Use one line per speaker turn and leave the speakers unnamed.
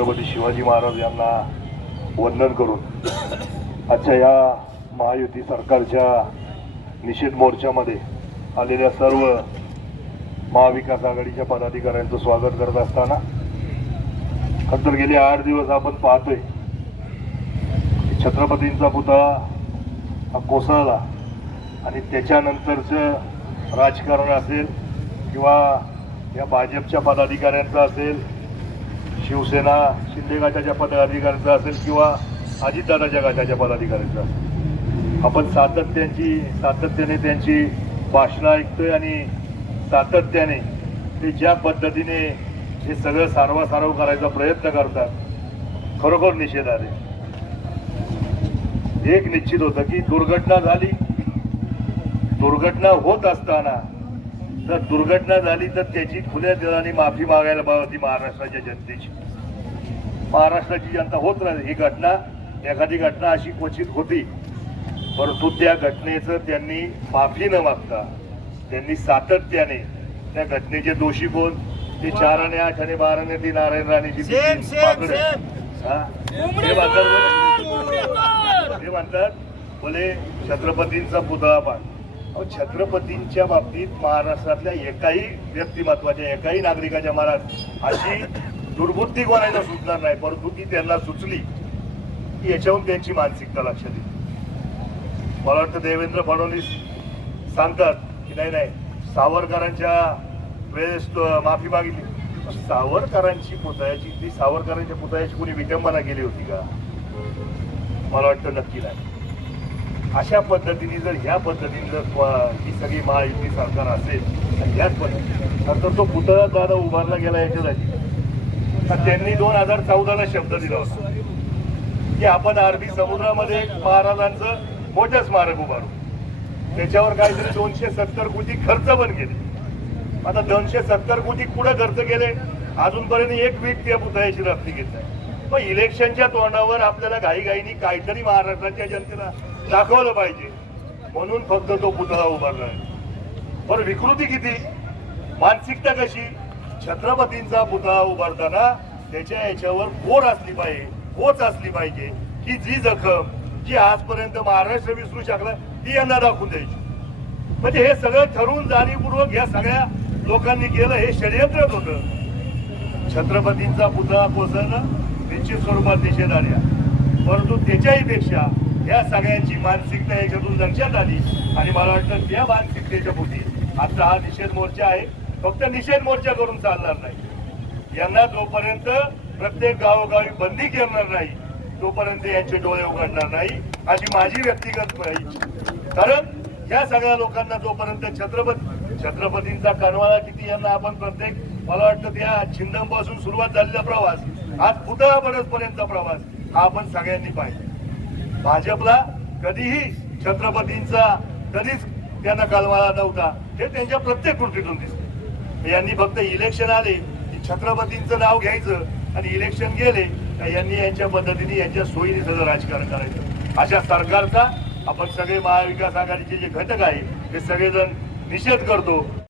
छत्रपती शिवाजी महाराज यांना वंदन करून आजच्या या महायुती सरकारच्या निषेध मोर्चामध्ये आलेल्या सर्व महाविकास आघाडीच्या पदाधिकाऱ्यांचं स्वागत करत असताना खरं गेले आठ दिवस आपण पाहतोय छत्रपतींचा पुतळा हा कोसळला आणि त्याच्यानंतरचं राजकारण असेल किंवा या भाजपच्या पदाधिकाऱ्यांचं असेल शिवसेना शिंदे गटाच्या पदाधिकाऱ्यांचा असेल किंवा अजितदादाच्या गटाच्या पदाधिकाऱ्यांचा असेल. आपण सातत्याची सातत्याने त्यांची भाषणं ऐकतोय आणि सातत्याने ते ज्या पद्धतीने हे सगळं सारवासारव करायचा प्रयत्न करतात खरोखर निषेध आहे एक निश्चित होतं की दुर्घटना झाली दुर्घटना होत असताना जर दुर्घटना झाली तर त्याची खुल्या दिलाने माफी मागायला पाहिजे होती महाराष्ट्राच्या जनतेची. महाराष्ट्राची जनता होत राहते ही घटना एखादी घटना अशी क्वचित होती. परंतु त्या घटनेचं त्यांनी माफी न मागता त्यांनी सातत्याने त्या घटनेचे दोषी कोण? ते चार आणि आठ आणि बारा आणि ती नारायण राणेची ती. हा? म्हणतात बोले छत्रपतींचा पुतळा अहो छत्रपतींच्या बाबतीत महाराष्ट्रातल्या एकाही व्यक्तिमत्वाच्या एकाही नागरिकाच्या मनात अशी दुर्बुद्धी कोणाला सुचणार नाही परंतु ती त्यांना सुचली की याच्याहून त्यांची मानसिकता लक्षात येते. मला वाटतं देवेंद्र फडणवीस सांगतात की नाही नाही सावरकरांच्या वेळेस माफी मागितली. सावरकरांची पुतळ्याची ती सावरकरांच्या पुतळ्याची कोणी विटंबना केली होती का? मला वाटतं नक्की नाही. अशा पद्धतीने जर ह्या पद्धतीने जर ही सगळी महायुती सरकार असेल ह्याच पद्धतीने. तर तो पुतळा दादा उभारला गेला याच्यासाठी? तर त्यांनी दोन हजार चौदाला शब्द दिला होता. की आपण अरबी समुद्रामध्ये महाराजांचं मोठं स्मारक उभारू. त्याच्यावर काहीतरी दोनशे सत्तर कोटी खर्च पण केले. आता दोनशे सत्तर कोटी कुठं खर्च केले? अजूनपर्यंत एक वीट त्या पुतळ्याची रस्ती घेत आहे मग इलेक्शनच्या तोंडावर आपल्याला घाईघाईनी काहीतरी महाराष्ट्राच्या जनतेला दाखवलं पाहिजे. म्हणून फक्त तो पुतळा उभारला. आहे पण विकृती किती? मानसिकता कशी? छत्रपतींचा पुतळा उभारताना त्याच्या याच्यावर कोर असली पाहिजे पोच असली पाहिजे की जी जखम जी आजपर्यंत महाराष्ट्र विसरू शकला ती यांना दाखवून द्यायची. म्हणजे हे सगळं ठरवून जाणीवपूर्वक या सगळ्या लोकांनी केलं हे षडयंत्रच होतं. छत्रपतींचा पुतळा कोसळणं निश्चित स्वरूपात निषेध आल्या परंतु त्याच्याही पेक्षा या सगळ्यांची मानसिकता याच्यातून लक्षात आली आणि मला वाटतं त्या मानसिकतेच्या पोटी आता हा निषेध मोर्चा आहे. फक्त निषेध मोर्चा करून चालणार नाही. यांना जोपर्यंत प्रत्येक गावोगावी बंदी करणार नाही तोपर्यंत यांचे डोळे उघडणार नाही अशी माझी व्यक्तिगत कारण या सगळ्या लोकांना जोपर्यंत छत्रपती छत्रपतींचा कणवाळा किती यांना आपण प्रत्येक मला वाटतं त्या छिंदमपासून सुरुवात झालेला प्रवास आज पुतळा पर्यंतचा प्रवास हा आपण सगळ्यांनी पाहिजे भाजपला कधीही छत्रपतींचा कधीच त्यांना कळवाळा नव्हता हे त्यांच्या प्रत्येक कृतीतून दिसतं. यांनी फक्त इलेक्शन आले की छत्रपतींचं नाव घ्यायचं आणि इलेक्शन गेले का यांनी यांच्या पद्धतीने यांच्या सोयीने सगळं राजकारण करायचं. अशा सरकारचा आपण सगळे महाविकास आघाडीचे जे घटक आहे ते सगळेजण निषेध करतो.